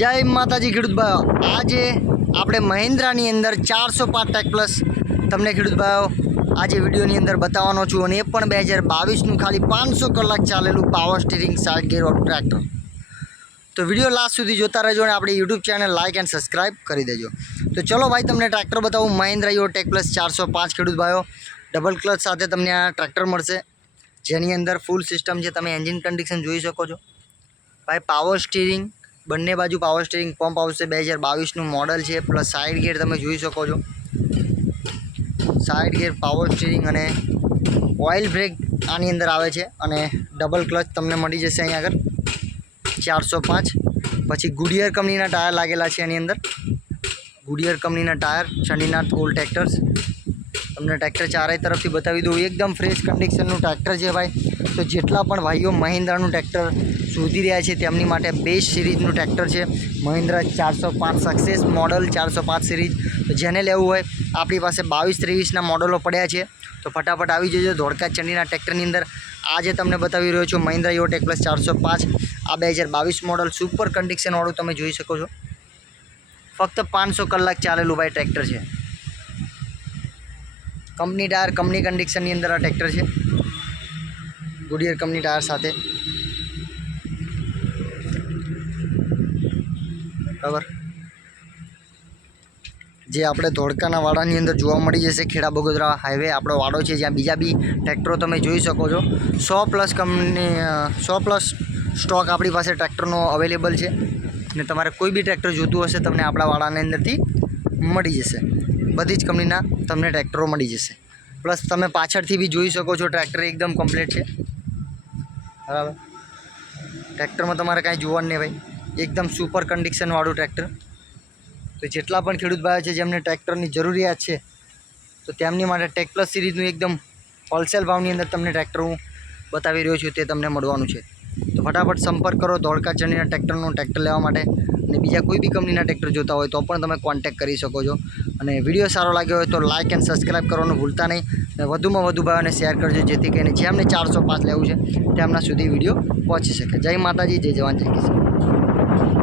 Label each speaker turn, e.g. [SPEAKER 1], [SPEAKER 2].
[SPEAKER 1] જય માતાજી ખેડૂત ભાઈઓ. આજે આપણે મહિન્દ્રાની અંદર ચારસો પાંચ ટેક પ્લસ તમને ખેડૂત ભાઈઓ, આજે વિડીયોની અંદર બતાવવાનો છું અને એ પણ બે હજાર બાવીસનું ખાલી પાંચસો કલાક ચાલેલું પાવર સ્ટીરિંગ સાઇડ ગેરવાળું ટ્રેક્ટર તો વીડિયો લાસ્ટ સુધી જોતા રહેજો અને આપણી YouTube channel like and subscribe કરી દેજો. તો ચલો ભાઈ, તમને ટ્રેક્ટર બતાવું. મહિન્દ્રા યો ટેક પ્લસ ચારસો પાંચ ખેડૂત ભાઈઓ. ડબલ ક્લચ સાથે તમને આ ટ્રેક્ટર મળશે. જેની અંદર ફૂલ સિસ્ટમ છે. તમે એન્જિન કન્ડિશન જોઈ શકો છો. ભાઈ પાવર સ્ટીરિંગ બંને બાજુ પાવર સ્ટેરિંગ પંપ આવશે, બે હજાર બાવીસનું મોડલ છે પ્લસ સાઇડ ગેર તમે જોઈ શકો છો. સાઇડ ગેર પાવર સ્ટેરિંગ અને ઓઇલ બ્રેક આની અંદર આવે છે અને ડબલ ક્લચ તમને મળી જશે અહીં આગળ. ચારસો પાંચ. પછી ગુડિયર કંપનીના ટાયર લાગેલા છે એની અંદર. ગુડિયર કંપનીના ટાયર ચંડીનાથ ઓલ ટ્રેક્ટર્સ તમને ટ્રેક્ટર ચારેય તરફથી બતાવી દઉં. એકદમ ફ્રેશ કન્ડિશનનું ટ્રેક્ટર છે ભાઈ. તો જેટલા પણ ભાઈઓ મહિન્દ્રાનું ટ્રેક્ટર શોધી રહ્યા છે તેમની માટે બેસ્ટ સિરીઝનું ટ્રેક્ટર છે મહિન્દ્રા ચારસો પાંચ સક્સેસ મોડલ ચારસો પાંચ સિરીઝ. જેને લેવું હોય, આપણી પાસે બાવીસ ત્રેવીસના મોડલો પડ્યા છે. તો ફટાફટ આવી જજો ધોળકા ચંડીના ટ્રેક્ટરની અંદર. આજે તમને બતાવી રહ્યો છું, મહિન્દ્રા યોટેક પ્લસ ચારસો પાંચ. આ બે હજાર બાવીસ મોડલ સુપર કન્ડિશનવાળું તમે જોઈ શકો છો. ફક્ત પાંચસો કલાક ચાલેલું ભાઈ ટ્રેક્ટર છે. કંપની ટાયર, કંપની કન્ડિશનની અંદર આ ટ્રેક્ટર છે. ગુડિયર કંપની ટાયર સાથે. બરાબર? જે આપણે ધોળકાના વાડાની અંદર જોવા મળી જશે, ખેડા બગોદરા હાઈવે આપણો વાડો છે, જ્યાં બીજા બી ટ્રેક્ટરો તમે જોઈ શકો છો. સો પ્લસ કંપની સો પ્લસ સ્ટોક આપણી પાસે ટ્રેક્ટરનો અવેલેબલ છે. ને તમારે કોઈ બી ટ્રેક્ટર જોતું હશે, તમને આપણા વાડાની અંદરથી મળી જશે. બધી જ કંપનીના તમને ટ્રેક્ટરો મળી જશે. પ્લસ તમે પાછળથી બી જોઈ શકો છો ટ્રેક્ટર એકદમ કમ્પ્લીટ છે. બરાબર? ટ્રેક્ટરમાં તમારે કાંઈ જોવાનું નહીં ભાઈ. એકદમ સુપર કન્ડિશનવાળું ટ્રેક્ટર તો જેટલા પણ ખેડૂત ભાઈઓ છે, જેમને ટ્રેક્ટરની જરૂરિયાત છે, તો તેમની માટે ટેક પ્લસ સિરીઝનું એકદમ હોલસેલ ભાવની અંદર તમને ટ્રેક્ટર હું બતાવી રહ્યો છું, તે તમને મળવાનું છે. તો ફટાફટ સંપર્ક કરો ધોળકા ચણીના ટ્રેક્ટરનું ટ્રેક્ટર લેવા માટે અને બીજા કોઈ બી કંપનીના ટ્રેક્ટર જોતા હોય તો પણ તમે કોન્ટેક્ટ કરી શકો છો. અને વીડિયો સારો લાગ્યો હોય તો લાઇક એન્ડ સબસ્ક્રાઈબ કરવાનું ભૂલતા નહીં. અને વધુમાં વધુ ભાઈઓને શેર કરજો, જેથી કરીને જેમને ચારસો પાંચ લેવું છે તેમના સુધી વીડિયો પહોંચી શકે. જય માતાજી, જય જવાન, જય કિસાન. Thank you.